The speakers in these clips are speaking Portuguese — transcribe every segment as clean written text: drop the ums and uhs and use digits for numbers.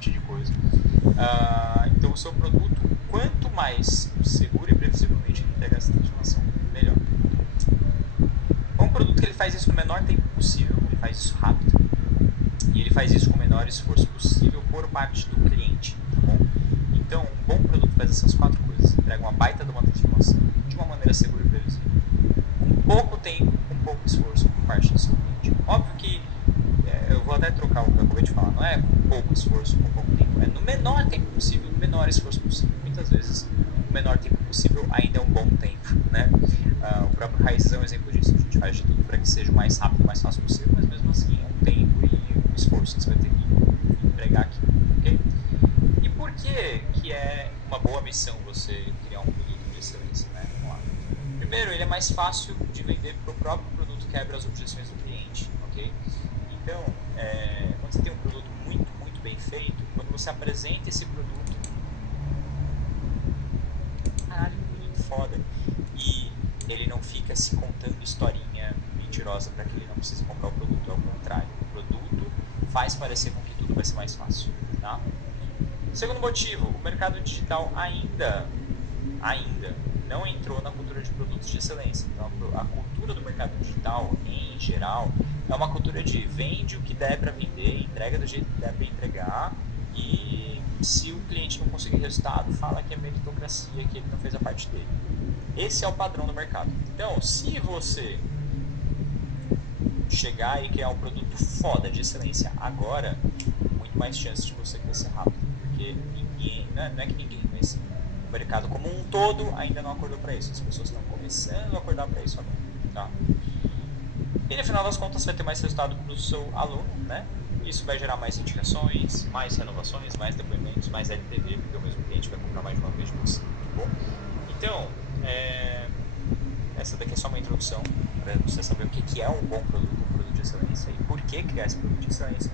monte de coisa. Então o seu produto, quanto mais seguro e previsivelmente ele entrega essa transformação, melhor. É um produto que ele faz isso no menor tempo possível, ele faz isso rápido. E ele faz isso com o menor esforço possível por parte do cliente, tá bom? Então, um bom produto faz essas 4 coisas. Entrega uma baita de uma transformação de uma maneira segura e previsível. Com pouco tempo, com pouco esforço por parte do seu cliente. Óbvio que, eu vou até trocar o que eu acabei de falar, não é com pouco esforço, com pouco tempo, é no menor tempo possível, no menor esforço possível. Muitas vezes, o menor tempo possível ainda é um bom tempo, né? O próprio Raízes é um exemplo disso. A gente faz de tudo para que seja o mais rápido, o mais fácil possível, mas mesmo assim é um tempo e um esforço que você vai ter que empregar aqui, ok? E por que é uma boa missão você criar um produto de excelência, né? Vamos lá. Primeiro, ele é mais fácil de vender porque o próprio produto quebra as objeções do cliente, ok? Então, quando você tem um produto muito bem feito, quando você apresenta esse produto, caralho, um produto foda, e ele não fica se contando historinha mentirosa para que ele não precise comprar o produto, ao contrário, o produto faz parecer com que tudo vai ser mais fácil, tá? Segundo motivo, o mercado digital ainda não entrou na cultura de produtos de excelência. Então, a cultura do mercado digital, em geral, é uma cultura de vende o que der para vender, entrega do jeito que der para entregar, e se o cliente não conseguir resultado, fala que é meritocracia, que ele não fez a parte dele. Esse é o padrão do mercado. Então, se você chegar e criar um produto foda de excelência agora, muito mais chances de você crescer rápido. Porque ninguém, não é que ninguém, mas o mercado como um todo ainda não acordou para isso. As pessoas estão começando a acordar para isso agora, tá? E no final das contas vai ter mais resultado para o seu aluno, né? Isso vai gerar mais indicações, mais renovações, mais depoimentos, mais LTV, porque o mesmo cliente vai comprar mais de uma vez de você, tá bom? Então, essa daqui é só uma introdução para você saber o que é um bom produto, um produto de excelência e por que criar esse produto de excelência.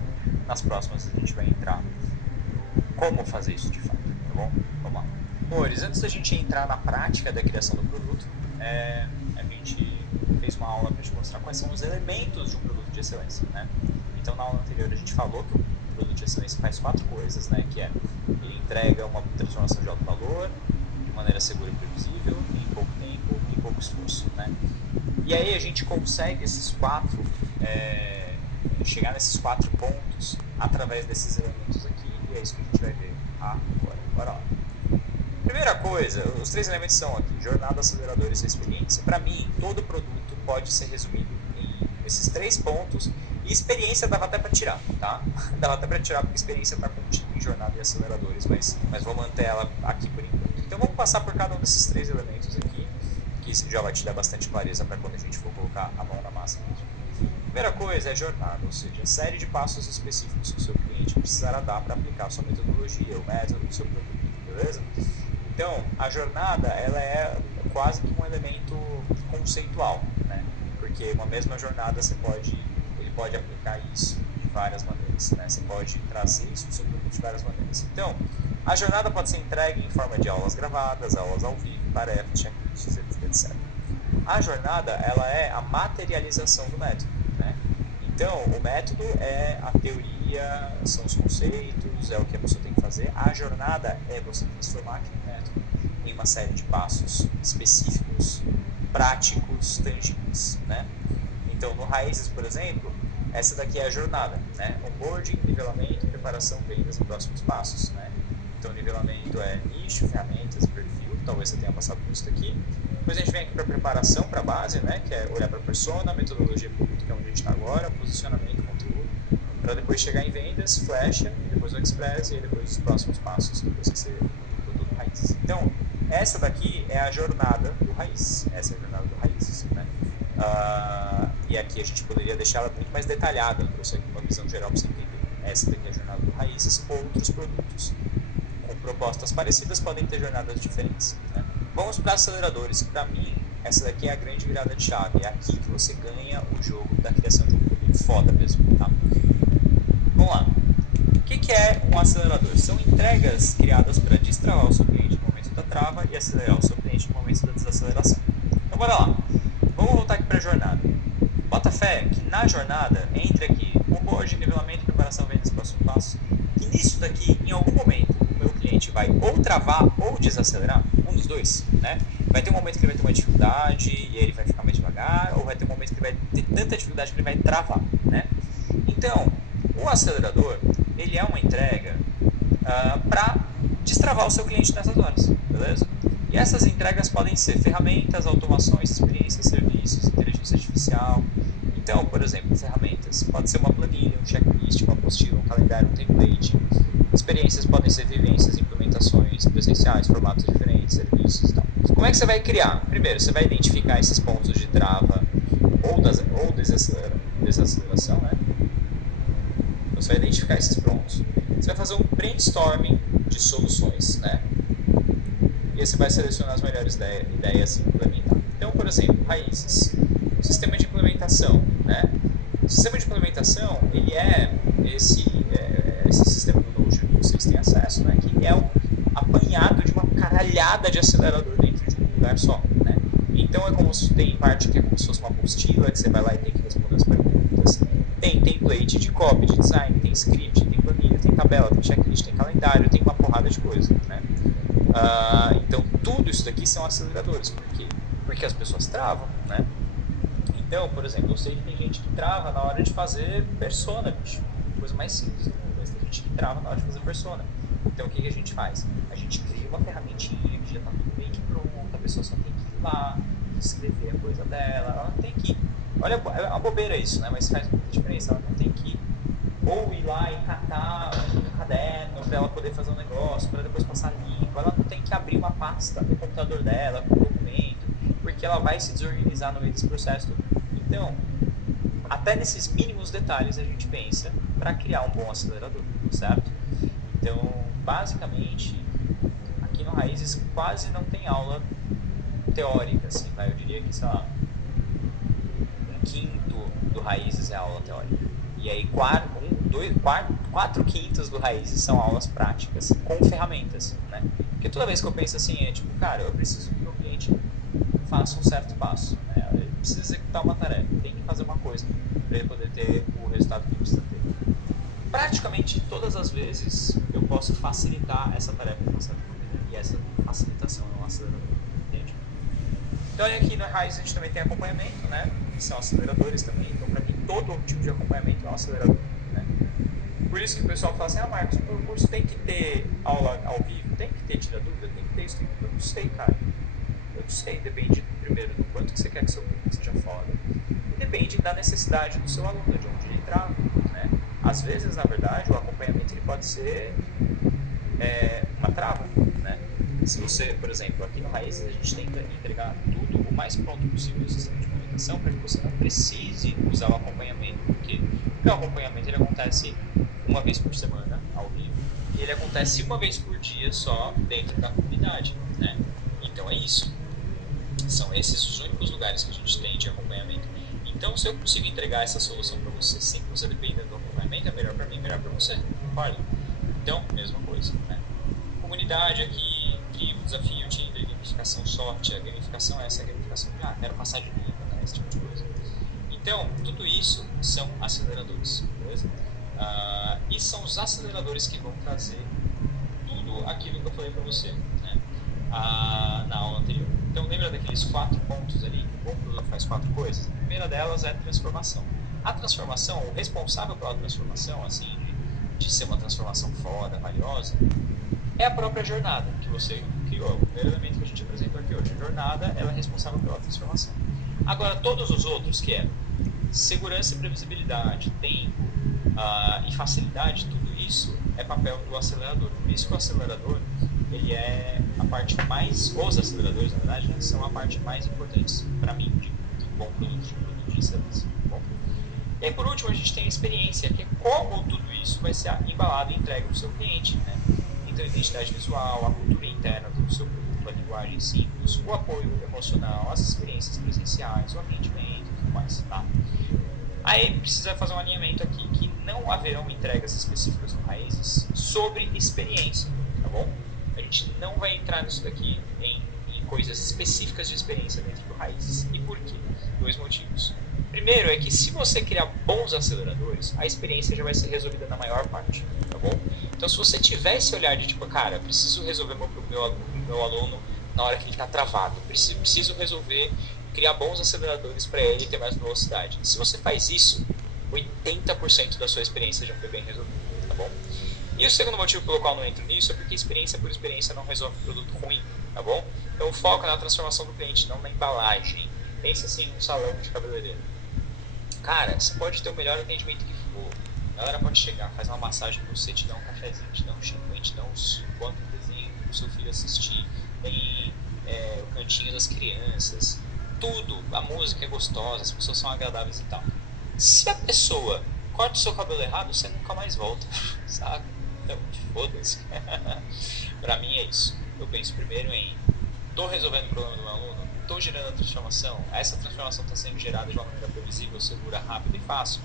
Nas próximas a gente vai entrar no como fazer isso de fato, tá bom? Vamos lá. Amores, antes da gente entrar na prática da criação do produto, a gente fez uma aula para te mostrar quais são os elementos de um produto de excelência, né? Então, na aula anterior a gente falou que o produto de excelência faz 4 coisas, né? Que é, ele entrega uma transformação de alto valor, de maneira segura e previsível, em pouco tempo e pouco esforço, né? E aí a gente consegue chegar nesses 4 pontos através desses elementos aqui, e é isso que a gente vai ver agora. Bora lá. Primeira coisa, os 3 elementos são aqui, jornada, aceleradores e experiência. Para mim, todo produto pode ser resumido nesses 3 pontos, e experiência dava até para tirar, tá? Dava até para tirar porque a experiência está contida em jornada e aceleradores, mas vou manter ela aqui por enquanto. Então vamos passar por cada um desses 3 elementos aqui, que isso já vai te dar bastante clareza para quando a gente for colocar a mão na massa mesmo. Primeira coisa é jornada, ou seja, a série de passos específicos que o seu cliente precisará dar para aplicar a sua metodologia, o método do seu produto, beleza? Então, a jornada, ela é quase que um elemento conceitual, né? Porque uma mesma jornada ele pode aplicar isso de várias maneiras, né? Você pode trazer isso no seu produto de várias maneiras. Então, a jornada pode ser entregue em forma de aulas gravadas, aulas ao vivo, tarefas, checklists, etc. A jornada, ela é a materialização do método, né? Então, o método é a teoria, são os conceitos, é o que a pessoa tem que fazer. A jornada é você transformar aquele método em uma série de passos específicos, práticos, tangíveis, né? Então, no Raízes, por exemplo, essa daqui é a jornada, né? Onboarding, nivelamento, preparação, vendas e próximos passos, né? Então, nivelamento é nicho, ferramentas e perfil, talvez você tenha passado por isso aqui. Depois a gente vem aqui para preparação, para a base, né? Que é olhar para a persona, metodologia, produto, que é onde a gente está agora, posicionamento, conteúdo, para depois chegar em vendas, flecha, depois o express e depois os próximos passos, depois que você o produto Raízes. Então, essa daqui é a jornada do Raízes, essa é a jornada do Raízes, né? E aqui a gente poderia deixar ela muito mais detalhada, eu trouxe aqui uma visão geral para você entender. Essa daqui é a jornada do Raízes, outros produtos com propostas parecidas podem ter jornadas diferentes, né? Vamos para aceleradores. Para mim, essa daqui é a grande virada de chave. É aqui que você ganha o jogo da criação de um produto foda mesmo, tá? Vamos lá. O que é um acelerador? São entregas criadas para destravar o seu cliente no momento da trava e acelerar o seu cliente no momento da desaceleração. Então, bora lá. Vamos voltar aqui para a jornada. Bota fé que na jornada, entre aqui onboarding, nivelamento, preparação, vendas, próximo passo, que nisso daqui, em algum momento, o meu cliente vai ou travar ou desacelerar, um dos dois, né? Vai ter um momento que ele vai ter uma dificuldade e ele vai ficar mais devagar, ou vai ter um momento que ele vai ter tanta dificuldade que ele vai travar, né? Então, o acelerador, ele é uma entrega para destravar o seu cliente nessas horas, beleza? E essas entregas podem ser ferramentas, automações, experiências, serviços, inteligência artificial. Então, por exemplo, ferramentas. Pode ser uma planilha, um checklist, uma apostila, um calendário, um template. Experiências podem ser vivências, implementações presenciais, formatos diferentes, serviços e tal. Como é que você vai criar? Primeiro, você vai identificar esses pontos de trava ou desaceleração, né? Então, você vai identificar esses pontos. Você vai fazer um brainstorming de soluções, né? E aí você vai selecionar as melhores ideias e implementar. Então, por exemplo, raízes. Sistema de implementação, né? O sistema de implementação, ele é esse sistema do Node que vocês têm acesso, né? Que ele é um apanhado de uma caralhada de acelerador dentro de um lugar só, né? Então, é como se tem parte que é como se fosse uma apostila, que você vai lá e tem que responder as perguntas. Tem template de copy, de design, tem script, tem planilha, tem tabela, tem checklist, tem calendário, tem uma porrada de coisa, né? Então, tudo isso daqui são aceleradores. Por quê? Porque as pessoas travam, né? Então, por exemplo, eu sei que tem gente que trava na hora de fazer persona, bicho. Coisa mais simples do mundo, mas tem gente que trava na hora de fazer persona. Então, o que a gente faz? A gente cria uma ferramentinha que já está tudo meio que pronto, a pessoa só tem que ir lá, escrever a coisa dela, ela não tem que... Olha, é uma bobeira isso, né? Mas faz muita diferença, ela não tem que ou ir lá e catar um caderno para ela poder fazer um negócio, para depois passar limpo, ela não tem que abrir uma pasta no computador dela com documento, porque ela vai se desorganizar no meio desse processo. Então, até nesses mínimos detalhes a gente pensa para criar um bom acelerador, certo? Então, basicamente, aqui no Raízes quase não tem aula teórica, assim, tá? Eu diria que, sei lá, 1/5 do Raízes é aula teórica. E aí 4/5 do Raízes são aulas práticas com ferramentas, né? Porque toda vez que eu penso assim, é tipo, cara, eu preciso que o meu cliente faça um certo passo, né? Ele precisa executar uma tarefa, tem que fazer uma coisa para ele poder ter o resultado que ele precisa ter. Praticamente todas as vezes eu posso facilitar essa tarefa de uma certa maneira, e essa facilitação é um acelerador, entende? Então aqui no Raízes a gente também tem acompanhamento, né? Que são aceleradores também, então para mim todo tipo de acompanhamento é um acelerador, né? Por isso que o pessoal fala assim, Marcos, o curso tem que ter aula ao vivo, tem que ter tira dúvida, tem que ter isso, tem que ter... Eu não sei, cara. Eu não sei, depende primeiro do quanto que você quer que seu público seja foda. E depende da necessidade do seu aluno, de onde ele trava, né? Às vezes, na verdade, o acompanhamento ele pode ser uma trava, né? Se você, por exemplo, aqui no Raízes a gente tenta entregar tudo o mais pronto possível no sistema de comunicação para que você não precise usar o acompanhamento. Por quê? Porque o acompanhamento ele acontece uma vez por semana, ao vivo, e ele acontece uma vez por dia só dentro da comunidade, né? Então é isso. São esses os únicos lugares que a gente tem de acompanhamento. Então, se eu consigo entregar essa solução para você sem que você dependa do acompanhamento, é melhor para mim, melhor para você. Concorda? Então, mesma coisa, né? Comunidade aqui, tribo, desafio, Tinder, gamificação, sorte. A gamificação essa é a gamificação de, quero passar de nível, né? Esse tipo de coisa. Então, tudo isso são aceleradores, beleza? E são os aceleradores que vão trazer tudo aquilo que eu falei para você, né? Na aula anterior. Então, lembra daqueles 4 pontos ali, que o bom produto faz 4 coisas? A primeira delas é a transformação. A transformação, o responsável pela transformação, assim, de ser uma transformação foda, valiosa, é a própria jornada que você criou. O primeiro elemento que a gente apresentou aqui hoje. A jornada, ela é responsável pela transformação. Agora, todos os outros, que é segurança e previsibilidade, tempo e facilidade, tudo isso é papel do acelerador. Por isso que o acelerador, ele é a parte mais... Os aceleradores, na verdade, né, são a parte mais importante para mim de bom produto, de serviço. Bom. E aí, por último, a gente tem a experiência, que é como tudo isso vai ser embalado e entregue para o seu cliente, né? Então, a identidade visual, a cultura interna do seu produto, a linguagem simples, o apoio emocional, as experiências presenciais, o atendimento e tudo mais, tá? Aí precisa fazer um alinhamento aqui que não haverão entregas específicas no Raízes sobre experiência, tá bom? A gente não vai entrar nisso daqui em coisas específicas de experiência dentro do Raízes. E por quê? Dois motivos. Primeiro é que se você criar bons aceleradores, a experiência já vai ser resolvida na maior parte, tá bom? Então se você tiver esse olhar de tipo, cara, preciso resolver meu aluno na hora que ele está travado, preciso resolver, criar bons aceleradores para ele ter mais velocidade. Se você faz isso, 80% da sua experiência já foi bem resolvida, tá bom? E o segundo motivo pelo qual não entro nisso é porque experiência por experiência não resolve produto ruim, tá bom? Então o foco é na transformação do cliente, não na embalagem. Pense assim num salão de cabeleireiro. Cara, você pode ter o melhor atendimento que for. A galera pode chegar, faz uma massagem pra você, te dá um cafezinho, te dá um champanhe, te dá um suco, bota um desenho pro seu filho assistir, tem o cantinho das crianças, tudo, a música é gostosa, as pessoas são agradáveis e tal. Se a pessoa corta o seu cabelo errado, você nunca mais volta, sabe? Então, foda-se. Pra mim é isso. Eu penso primeiro em tô resolvendo o problema do meu aluno, tô gerando a transformação, essa transformação está sendo gerada de uma maneira previsível, segura, rápida e fácil.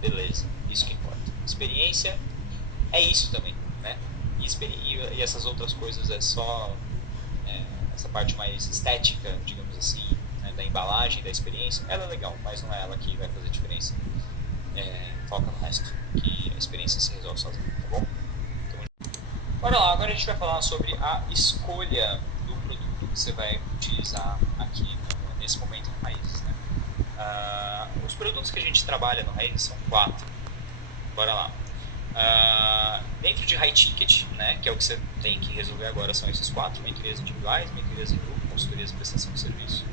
Beleza, isso que importa. Experiência é isso também, né? E essas outras coisas é só essa parte mais estética, digamos assim, né, da embalagem, da experiência. Ela é legal, mas não é ela que vai fazer diferença. Foca no resto, que a experiência se resolve sozinha, tá bom? Então, bora lá, agora a gente vai falar sobre a escolha do produto que você vai utilizar aqui nesse momento no Raízes, né? Os produtos que a gente trabalha no Raízes são 4. Bora lá. Dentro de High Ticket, né, que é o que você tem que resolver agora, são esses 4: mentorias individuais, mentorias em grupo, consultorias e prestação de serviço.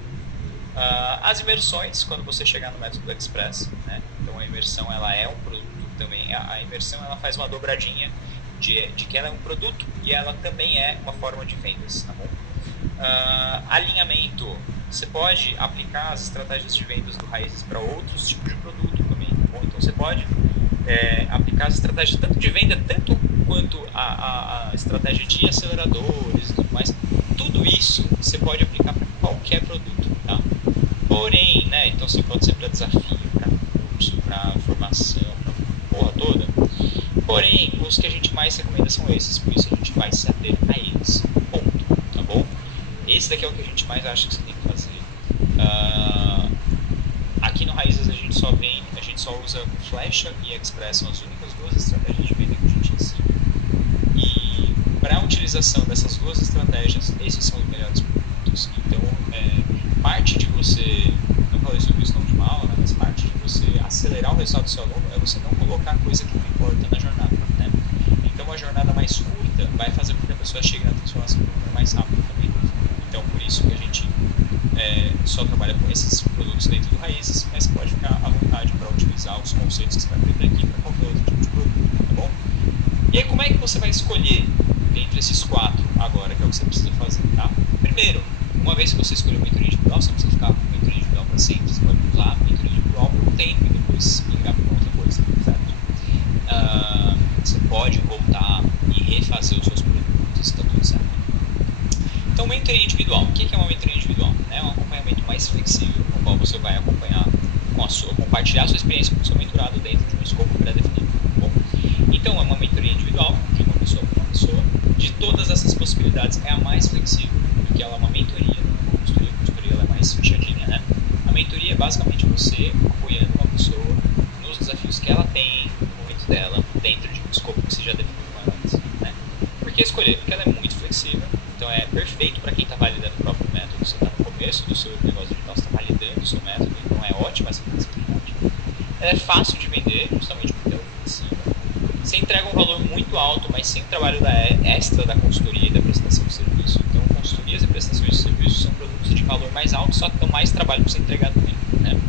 As imersões, quando você chegar no método Express, né, então a imersão ela é um produto também, a imersão ela faz uma dobradinha de que ela é um produto e ela também é uma forma de vendas, tá bom? Alinhamento, você pode aplicar as estratégias de vendas do Raízes para outros tipos de produto também, tá bom? Então você pode aplicar as estratégias tanto de venda, tanto quanto a estratégia de aceleradores e tudo mais. Tudo isso você pode aplicar para qualquer produto, tá? Porém, né, então você pode ser para desafio, para curso, para formação, para porra toda. Porém, os que a gente mais recomenda são esses, por isso a gente vai se ater a eles, ponto, tá bom? Esse daqui é o que a gente mais acha que você tem que fazer. Aqui no Raízes a gente só usa Flecha e Express, são as únicas duas estratégias de venda que a gente ensina. E para a utilização dessas duas estratégias, esses são os melhores produtos. Então, parte de você, não falei sobre isso não de mal, né, mas parte de você acelerar o resultado do seu aluno é você não colocar coisa que não importa na jornada, né? Então, uma jornada mais curta vai fazer com que a pessoa chegue na transformação mais rápido também. Então, por isso que a gente só trabalha com esses produtos dentro do Raízes, mas você pode ficar à vontade para utilizar os conceitos que você vai aprender aqui para qualquer outro tipo de produto, tá bom? E aí, como é que você vai escolher entre esses 4 agora, que é o que você precisa fazer, tá? Primeiro, uma vez que você escolheu mentoria individual, você não precisa ficar com mentoria individual para sempre, você pode usar mentoria individual por um tempo e depois migrar para outra coisa, certo? Você pode voltar e refazer os seus produtos, está tudo certo. Então, mentoria individual. O que é uma mentoria individual? É um acompanhamento mais flexível, no qual você vai acompanhar compartilhar sua experiência com o seu mentorado dentro de um escopo pré-definido. Bom, então, é uma mentoria individual, de uma pessoa para uma pessoa. De todas essas possibilidades, é a mais flexível, porque ela é uma mentoria, não é uma consultoria. A consultoria ela é mais fechadinha, né? A mentoria é basicamente você apoiando uma pessoa nos desafios que ela tem no momento dela, dentro de um escopo que você já definiu com ela antes, né? Por que escolher? Porque ela é muito flexível. Então é perfeito para quem está validando o próprio método. Você está no começo do seu negócio digital, você está validando o seu método, então é ótima essa flexibilidade. Ela é fácil de vender, justamente porque ela é flexível. Você entrega um valor muito alto, mas sem o trabalho extra da consultoria e da prestação de serviço. Então consultorias e prestações de serviço são produtos de valor mais alto, só que dão mais trabalho para você entregar também, né?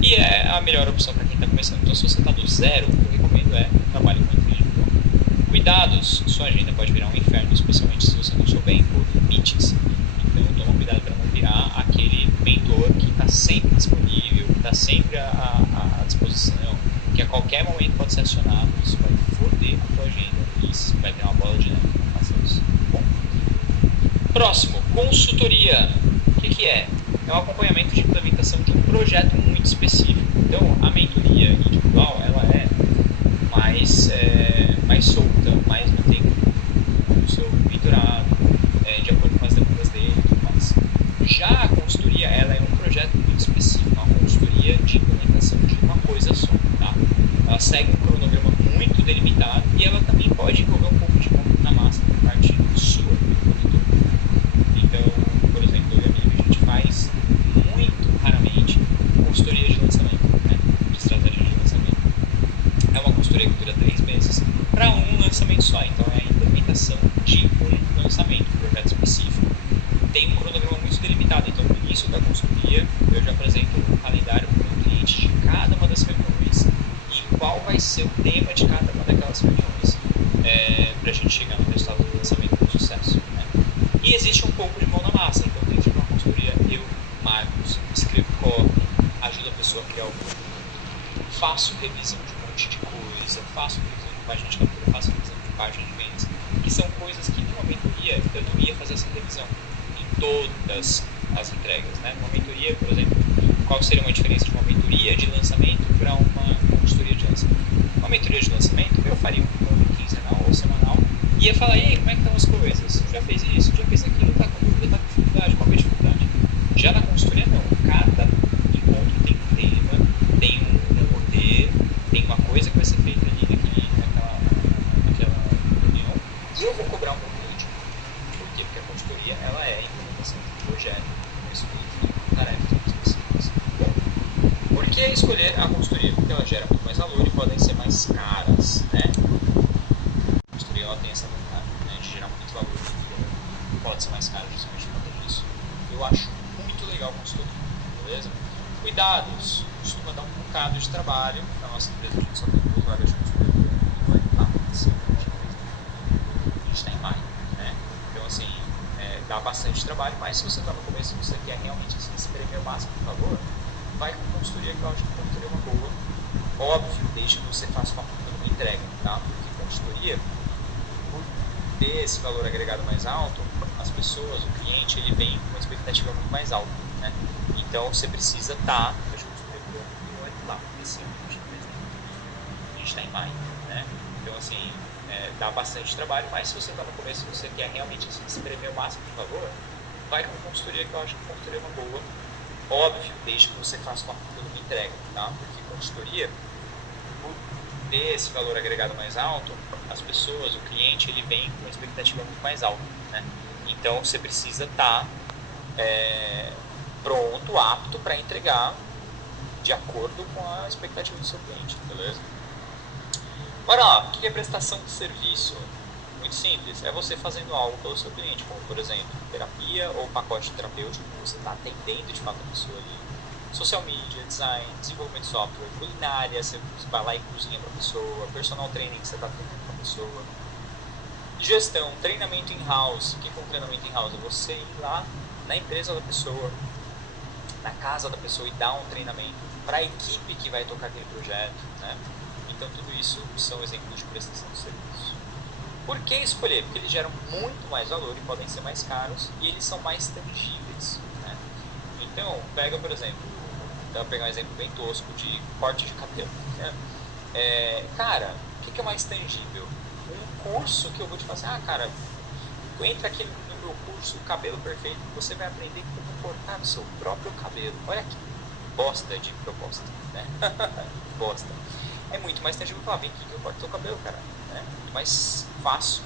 E é a melhor opção para quem está começando. Então se você está do zero, o que eu recomendo é trabalho com individual. Cuidados, sua agenda pode virar um inferno, especialmente se você não souber impor limites. Então toma cuidado para não virar aquele mentor que está sempre disponível, que está sempre à disposição, que a qualquer momento pode ser acionado. Isso vai foder a tua agenda e isso vai virar uma bola de neve. Não faça isso. Bom. Próximo, consultoria. O que é? É um acompanhamento de implementação de um projeto muito específico. Então a mentoria individual ela é mais solta, mais no tempo do seu mentorado, de acordo com as demandas dele e tudo mais. Então é a implementação de um lançamento, um projeto específico. Tem um cronograma muito delimitado, então no início da consultoria eu já apresento um calendário para o meu cliente de cada uma das reuniões e qual vai ser o tema de cada uma daquelas reuniões para a gente chegar no resultado do lançamento com sucesso. Né? E existe um pouco de mão na massa, então dentro de uma consultoria eu, Marcos, escrevo copy, ajudo a pessoa a criar o produto, faço revisão de um monte de coisa, faço revisão de página de captura, faço revisão de página de vendas, que são coisas que numa mentoria eu não ia fazer essa revisão em todas as entregas. Né? Numa mentoria, por exemplo, qual seria uma diferença de uma mentoria de lançamento para uma consultoria de lançamento? Uma mentoria de lançamento eu faria um plano quinzenal ou semanal e ia falar, e aí, como é que estão as coisas? Já fez isso? Já fez aquilo? Está com dúvida? Está com dificuldade? Qual é a dificuldade? Já na consultoria não, cada encontro tem um tema, tem um roteiro, tem uma coisa que vai ser feita ali naquela reunião e eu vou cobrar um cliente. Por quê? Porque a consultoria ela é a implementação de um projeto, uma escolha de tarefas específicas. Bom, por que escolher a consultoria? Porque ela gera muito mais valor e podem ser mais caras, né? A consultoria ela tem essa vantagem, né, de gerar muito valor, pode ser mais cara justamente por conta disso. Eu acho muito legal a consultoria, beleza? Cuidados, costuma dar um bocado de trabalho na nossa empresa, a gente só tem 2 vagas de consultoria e vai estar a gente está em maio, né? Então assim, dá bastante trabalho, mas se você está no começo e você quer realmente assim, espremer o máximo de valor, vai com consultoria, que eu acho que a consultoria é uma boa. Óbvio, desde que você faça uma entrega, tá? Porque consultoria, por ter esse valor agregado mais alto, as pessoas, o cliente, ele vem com uma expectativa muito mais alta, né? Então você precisa estar, deixa eu escrever lá, esse ano a gente está em maio, né? Então assim, dá bastante trabalho, mas se você está no começo e você quer realmente assim, espremer o máximo de valor, vai com consultoria, que eu acho que a consultoria é uma boa. Óbvio, desde que você faça uma entrega, tá? Porque consultoria, por ter esse valor agregado mais alto, as pessoas, o cliente, ele vem com uma expectativa muito mais alta, né? Então você precisa estar pronto, apto para entregar de acordo com a expectativa do seu cliente, beleza? Bora lá, o que é prestação de serviço? Muito simples, é você fazendo algo pelo seu cliente, como por exemplo, terapia ou pacote terapêutico, você está atendendo de fato a pessoa ali. Social media, design, desenvolvimento de software, culinária, você vai lá e cozinha para a pessoa, personal training, você está atendendo para a pessoa. Gestão, treinamento in-house. O que é um treinamento in-house? É você ir lá na empresa da pessoa, na casa da pessoa e dar um treinamento para a equipe que vai tocar aquele projeto, né? Então tudo isso são exemplos de prestação de serviço. Por que escolher? Porque eles geram muito mais valor e podem ser mais caros e eles são mais tangíveis, né? Então, pega por exemplo, vou pegar um exemplo bem tosco de corte de cabelo, né? Cara, o que é mais tangível? Um curso que eu vou te fazer, cara, entra aqui no meu curso Cabelo Perfeito, você vai aprender como cortar o seu próprio cabelo. Olha que bosta de proposta, né? Bosta. É muito mais tangível falar, vem aqui que eu corto seu cabelo, cara, né? Muito mais fácil,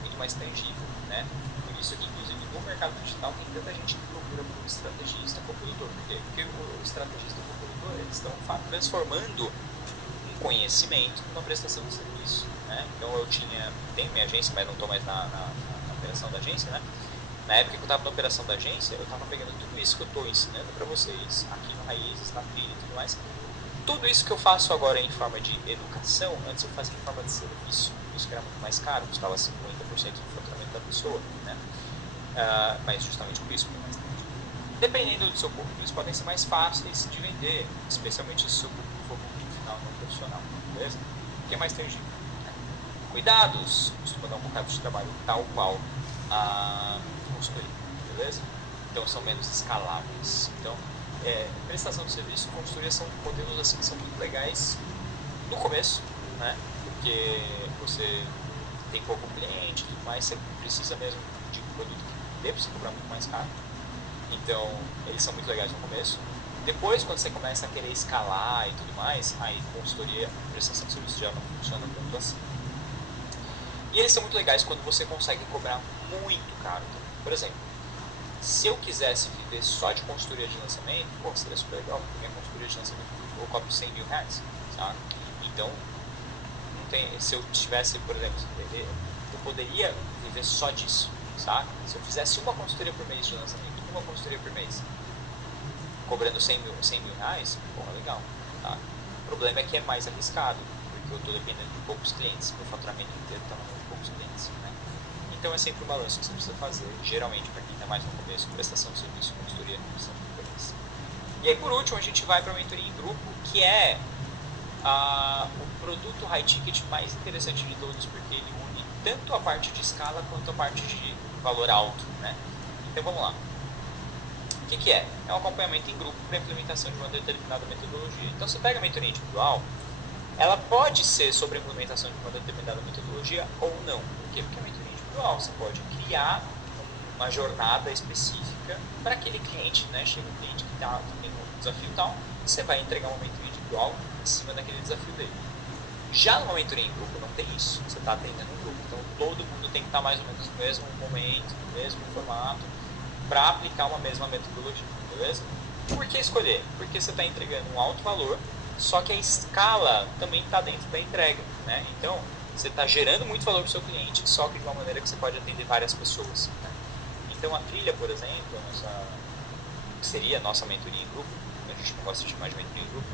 muito mais tangível, né? Por isso que, inclusive, no mercado digital tem tanta gente que procura por um estrategista consultor. Por quê? Porque o estrategista consultor, eles estão transformando um conhecimento numa prestação de serviço, né? Então eu tenho minha agência, mas não estou mais na operação da agência, né? Na época que eu estava na operação da agência, eu estava pegando tudo isso que eu estou ensinando para vocês aqui no Raízes, na Trilha e tudo mais. Tudo isso que eu faço agora em forma de educação, antes eu fazia em forma de serviço. Isso que era muito mais caro, custava 50% do faturamento da pessoa, né? Mas justamente por isso que é mais tangível. Dependendo do seu público, eles podem ser mais fáceis de vender, especialmente se o seu público for público final não profissional, beleza? Que é mais tangível. Né? Cuidados, costuma dar um bocado de trabalho, tal qual a consultoria, beleza? Então são menos escaláveis. Então, prestação de serviço e consultoria são modelos assim que são muito legais no começo, né? Porque você tem pouco cliente e tudo mais, você precisa mesmo de um produto que dê para você cobrar muito mais caro. Então, eles são muito legais no começo. Depois, quando você começa a querer escalar e tudo mais, aí consultoria, prestação de serviço já não funciona tanto assim. E eles são muito legais quando você consegue cobrar muito caro. Por exemplo, se eu quisesse viver só de consultoria de lançamento, seria super legal, porque minha consultoria de lançamento eu cobro 100 mil reais, sabe? Então, não tem, se eu tivesse, por exemplo, eu poderia viver só disso, saca? Se eu fizesse uma consultoria por mês de lançamento, uma consultoria por mês, cobrando 100 mil reais, porra, legal, tá? O problema é que é mais arriscado, porque eu estou dependendo de poucos clientes, meu faturamento inteiro está de poucos clientes, né? Então é sempre um balanço que você precisa fazer, geralmente para quem está mais no começo, prestação de serviço, consultoria, e aí por último a gente vai para a mentoria em grupo, que é o produto high ticket mais interessante de todos, porque ele une tanto a parte de escala quanto a parte de valor alto, né? Então vamos lá. O que é? É um acompanhamento em grupo para a implementação de uma determinada metodologia. Então você pega a mentoria individual, ela pode ser sobre a implementação de uma determinada metodologia ou não. Por quê? Porque a mentoria individual você pode criar uma jornada específica para aquele cliente, né? Chega um cliente que tem um desafio tal, você vai entregar uma mentoria individual em cima daquele desafio dele. Já numa mentoria em grupo não tem isso, você está atendendo um grupo, então todo mundo tem que estar mais ou menos no mesmo momento, no mesmo formato, para aplicar uma mesma metodologia, beleza? Por que escolher? Porque você está entregando um alto valor, só que a escala também está dentro da entrega, né? Então, você está gerando muito valor para o seu cliente, só que de uma maneira que você pode atender várias pessoas, né? Então, a trilha, por exemplo, que seria a nossa mentoria em grupo, a gente não gosta de chamar de mentoria em grupo,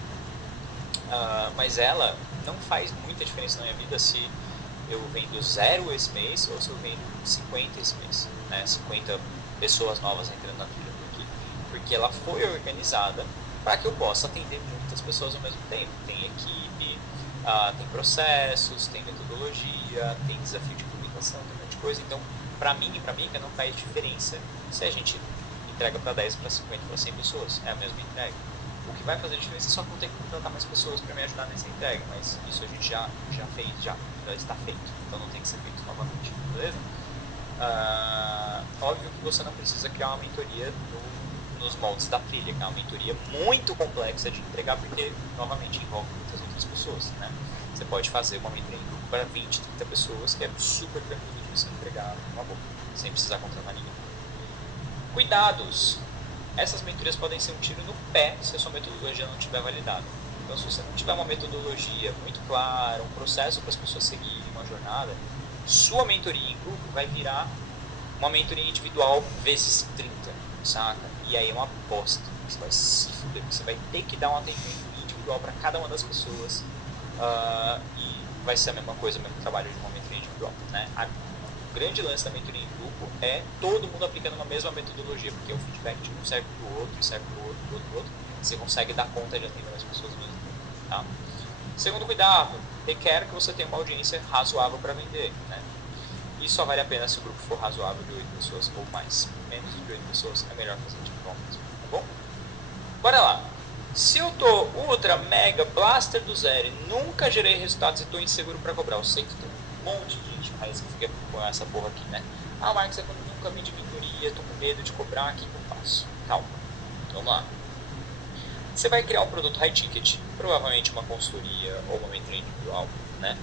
mas ela não faz muita diferença na minha vida se eu vendo 0 esse mês ou se eu vendo 50 esse mês, né? 50 pessoas novas entrando na trilha por aqui, porque ela foi organizada para que eu possa atender muitas pessoas ao mesmo tempo. Tem equipe, tem processos, tem metodologia, tem desafio de comunicação, tem um monte de coisa. Então, para mim e para mim, não faz diferença se a gente entrega para 10, para 50, para 100 pessoas. É a mesma entrega. O que vai fazer diferença é só que eu tenho que contratar mais pessoas para me ajudar nessa entrega, mas isso a gente já fez, já está feito, então não tem que ser feito novamente, beleza? Óbvio que você não precisa criar uma mentoria nos moldes da trilha, que é uma mentoria muito complexa de entregar, porque, novamente, envolve muitas outras pessoas, né? Você pode fazer uma mentoria em grupo para 20, 30 pessoas, que é super tranquilo de você entregar uma boa, sem precisar contratar ninguém. Cuidados! Essas mentorias podem ser um tiro no pé se a sua metodologia não estiver validada. Então, se você não tiver uma metodologia muito clara, um processo para as pessoas seguirem, uma jornada, sua mentoria em grupo vai virar uma mentoria individual vezes 30, saca? E aí é uma aposta, você vai se fuder, você vai ter que dar um atendimento individual para cada uma das pessoas, e vai ser a mesma coisa, o mesmo trabalho de uma mentoria individual, né? O grande lance da mentoria em grupo é todo mundo aplicando uma mesma metodologia, porque o feedback de um serve para o outro, e serve para o outro, pro outro, você consegue dar conta de atender as pessoas mesmo, tá? Segundo cuidado, requer que você tenha uma audiência razoável para vender, né? E só vale a pena se o grupo for razoável de 8 pessoas ou mais. Menos de 8 pessoas é melhor fazer individual mesmo, tá bom? Bora lá! Se eu tô ultra, mega, blaster do zero e nunca gerei resultados e tô inseguro para cobrar, eu sei que tem um monte de gente mais que fica com essa porra aqui, né? Marcos, eu nunca vim de mentoria, tô com medo de cobrar, o que eu faço? Calma, vamos lá. Você vai criar um produto high ticket, provavelmente uma consultoria ou uma mentoria individual, né?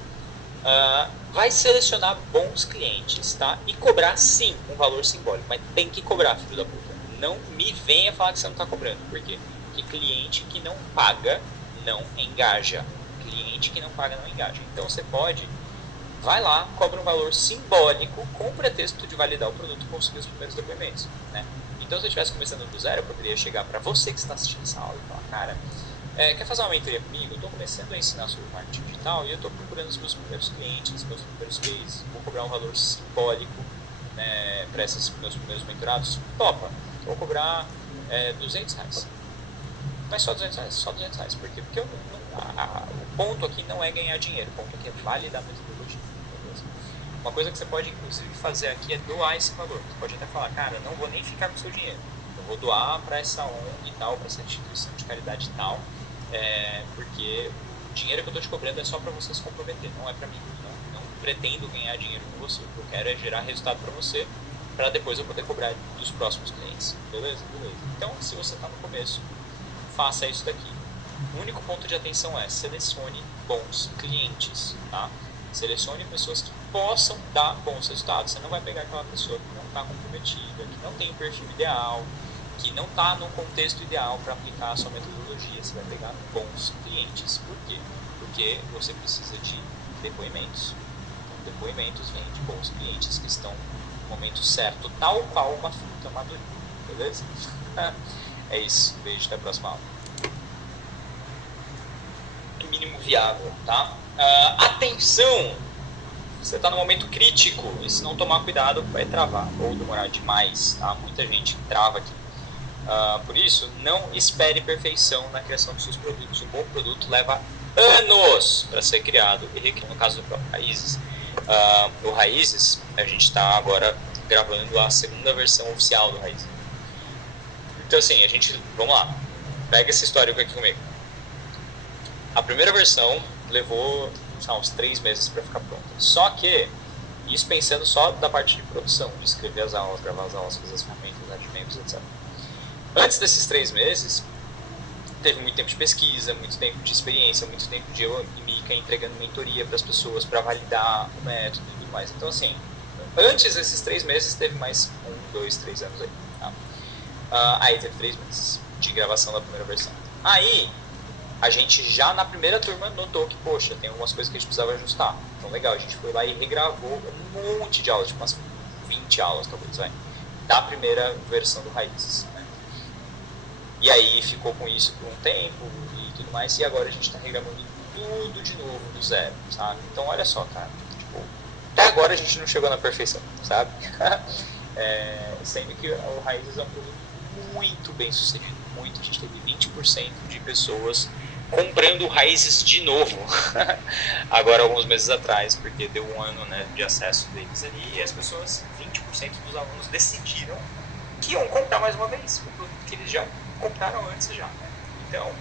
Vai selecionar bons clientes, tá? E cobrar sim um valor simbólico, mas tem que cobrar, filho da puta. Não me venha falar que você não está cobrando. Por quê? Porque cliente que não paga não engaja. Cliente que não paga não engaja. Então você pode, vai lá, cobra um valor simbólico com o pretexto de validar o produto e conseguir os primeiros depoimentos, né? Então se eu estivesse começando do zero, eu poderia chegar para você que está assistindo essa aula e falar, cara, quer fazer uma mentoria comigo? Eu estou começando a ensinar sobre marketing digital e eu estou procurando os meus primeiros clientes, os meus primeiros cases. Vou cobrar um valor simbólico, né, para esses meus primeiros mentorados. Topa, vou cobrar R$200. Mas só R$200? Só R$200. Por quê? Porque o ponto aqui não é ganhar dinheiro, o ponto aqui é validar a metodologia. Beleza? Uma coisa que você pode, inclusive, fazer aqui é doar esse valor. Você pode até falar, cara, não vou nem ficar com o seu dinheiro. Eu vou doar para essa ONG e tal, para essa instituição de caridade e tal, porque o dinheiro que eu estou te cobrando é só para você se comprometer, não é para mim. Não pretendo ganhar dinheiro com você. O que eu quero é gerar resultado para você, para depois eu poder cobrar dos próximos clientes. Beleza? Beleza. Então, se você está no começo, faça isso daqui. O único ponto de atenção é selecione bons clientes, tá? Selecione pessoas que possam dar bons resultados. Você não vai pegar aquela pessoa que não está comprometida, que não tem o perfil ideal, que não está no contexto ideal para aplicar a sua metodologia. Você vai pegar bons clientes. Por quê? Porque você precisa de depoimentos. Então, depoimentos vêm de bons clientes que estão no momento certo, tal qual uma fruta madura, beleza? É isso, beijo, até a próxima aula. Mínimo viável, tá? Atenção! Você está no momento crítico e se não tomar cuidado vai travar ou demorar demais, tá? Muita gente trava aqui. Por isso, não espere perfeição na criação dos seus produtos. Um bom produto leva anos para ser criado e requer, no caso do próprio Raízes. O Raízes, a gente está agora gravando a segunda versão oficial do Raízes. Então assim, vamos lá, pega esse histórico aqui comigo. A primeira versão levou uns 3 meses para ficar pronta. Só que, isso pensando só da parte de produção, de escrever as aulas, gravar as aulas, fazer as ferramentas, admembros, etc. Antes desses 3 meses, teve muito tempo de pesquisa, muito tempo de experiência, muito tempo de eu e Mika entregando mentoria para as pessoas para validar o método e tudo mais. Então assim, antes desses 3 meses, teve mais 1, 2, 3 anos aí. Tá? Aí teve 3 meses de gravação da primeira versão. Aí, a gente já na primeira turma notou que, poxa, tem algumas coisas que a gente precisava ajustar. Então, legal, a gente foi lá e regravou um monte de aulas, tipo umas 20 aulas, talvez, da primeira versão do Raízes. Né? E aí ficou com isso por um tempo e tudo mais, e agora a gente está regravando tudo de novo do zero, sabe? Então, olha só, cara, tipo, até agora a gente não chegou na perfeição, sabe? Sendo que o Raízes é um produto muito bem sucedido, muito. A gente teve 20% de pessoas comprando Raízes de novo, agora alguns meses atrás, porque deu 1 ano, né, de acesso deles ali, e as pessoas, 20% dos alunos decidiram que iam comprar mais uma vez, o produto que eles já compraram antes já. Né? Então,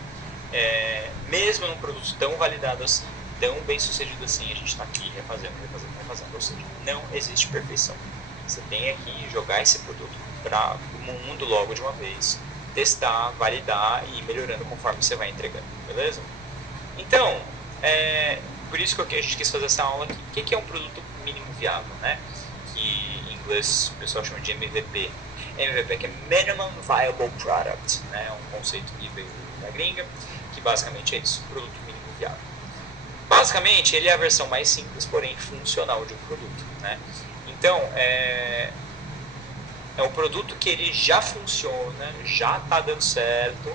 mesmo num produto tão validado assim, tão bem sucedido assim, a gente está aqui refazendo, ou seja, não existe perfeição. Você tem que jogar esse produto para o mundo logo de uma vez, testar, validar e ir melhorando conforme você vai entregando, beleza? Então, por isso que a gente quis fazer essa aula aqui. O que é um produto mínimo viável, né? Que em inglês o pessoal chama de MVP. MVP que é Minimum Viable Product, né? É um conceito que veio da gringa, que basicamente é isso, produto mínimo viável. Basicamente, ele é a versão mais simples, porém funcional de um produto, né? Então, é um produto que ele já funciona, já está dando certo,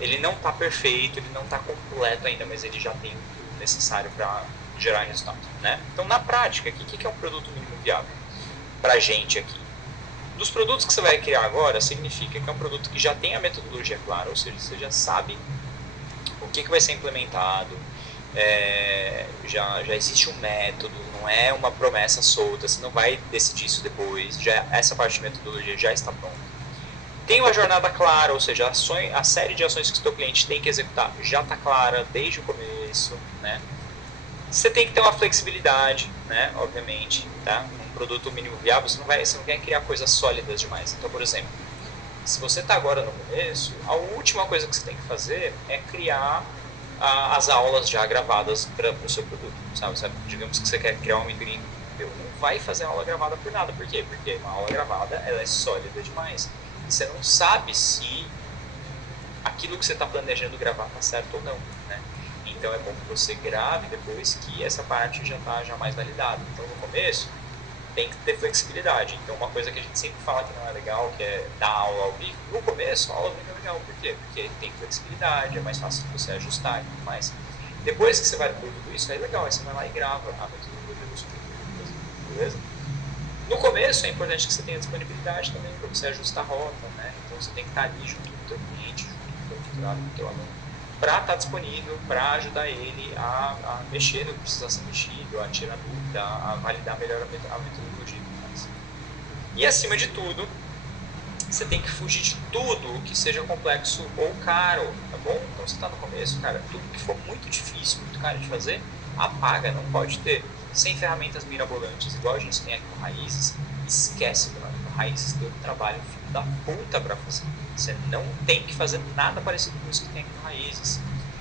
ele não está perfeito, ele não está completo ainda, mas ele já tem o necessário para gerar resultado, né? Então, na prática, o que é um produto mínimo viável para a gente aqui? Dos produtos que você vai criar agora, significa que é um produto que já tem a metodologia clara, ou seja, você já sabe o que vai ser implementado, já existe um método, não é uma promessa solta, você não vai decidir isso depois, essa parte de metodologia já está pronta. Tem uma jornada clara, ou seja, a série de ações que o seu cliente tem que executar já está clara desde o começo, né? Você tem que ter uma flexibilidade, né? Obviamente, tá? Um produto mínimo viável, você não quer criar coisas sólidas demais. Então, por exemplo, se você está agora no começo, a última coisa que você tem que fazer é criar as aulas já gravadas para o seu produto, sabe? Digamos que você quer criar uma mentoria, não vai fazer aula gravada por nada. Por quê? Porque uma aula gravada ela é sólida demais. Você não sabe se aquilo que você está planejando gravar está certo ou não, né? Então é bom que você grave depois que essa parte já está mais validada. Então no começo tem que ter flexibilidade. Então uma coisa que a gente sempre fala que não é legal, que é dar aula ao vivo. No começo, a aula ao vivo é legal. Por quê? Porque tem flexibilidade, é mais fácil de você ajustar e tudo mais. Depois que você vai por tudo isso, aí é legal. Aí você vai lá e grava a metodologia do seu produto, beleza? No começo é importante que você tenha disponibilidade também para você ajustar a rota, né? Então você tem que estar ali junto com o teu cliente, junto com o teu doutorado, com o teu aluno, para estar disponível, para ajudar ele a mexer no que precisa ser mexido, a tirar dúvida, a validar melhor a metodologia. E acima de tudo, você tem que fugir de tudo que seja complexo ou caro, tá bom? Então você está no começo, cara, tudo que for muito difícil, muito caro de fazer, apaga, não pode ter. Sem ferramentas mirabolantes, igual a gente tem aqui no Raízes, esquece, mano. No Raízes tem um trabalho filho da puta pra fazer. Você não tem que fazer nada parecido com isso que tem aqui no Raízes.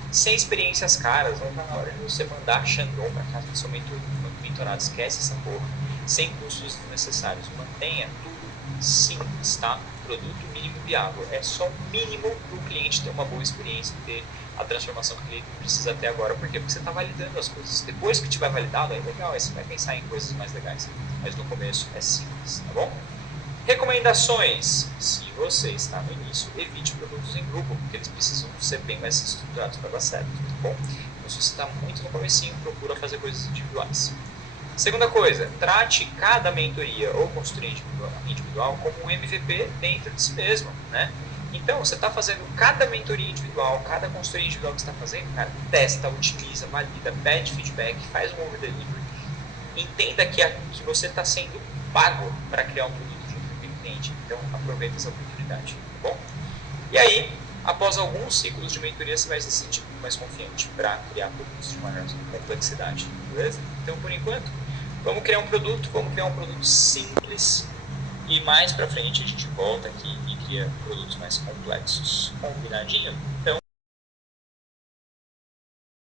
Sem experiências caras, não tá na hora de você mandar Xandão pra casa do seu mentorado, esquece essa porra. sem custos desnecessários. Mantenha tudo simples, tá? Produto mínimo viável. É só o mínimo para o cliente ter uma boa experiência, ter a transformação que o cliente precisa ter agora. Por quê? Porque você está validando as coisas. Depois que tiver validado, é legal, aí você vai pensar em coisas mais legais. Mas no começo é simples, tá bom? Recomendações. Se você está no início, evite produtos em grupo, porque eles precisam ser bem mais estruturados para dar certo, tá bom? Então, se você está muito no comecinho, procura fazer coisas individuais. Segunda coisa, trate cada mentoria ou consultoria individual como um MVP dentro de si mesmo, né? Então, você está fazendo cada mentoria individual, cada consultoria individual que você está fazendo, cara, testa, otimiza, valida, pede feedback, faz um over-delivery. Entenda que você está sendo pago para criar um produto de um cliente. Então, aproveita essa oportunidade, tá bom? E aí, após alguns ciclos de mentoria, você vai se sentir muito mais confiante para criar produtos de maior complexidade, beleza? Então, por enquanto, vamos criar um produto simples e mais para frente a gente volta aqui e cria produtos mais complexos. Combinadinho? Então,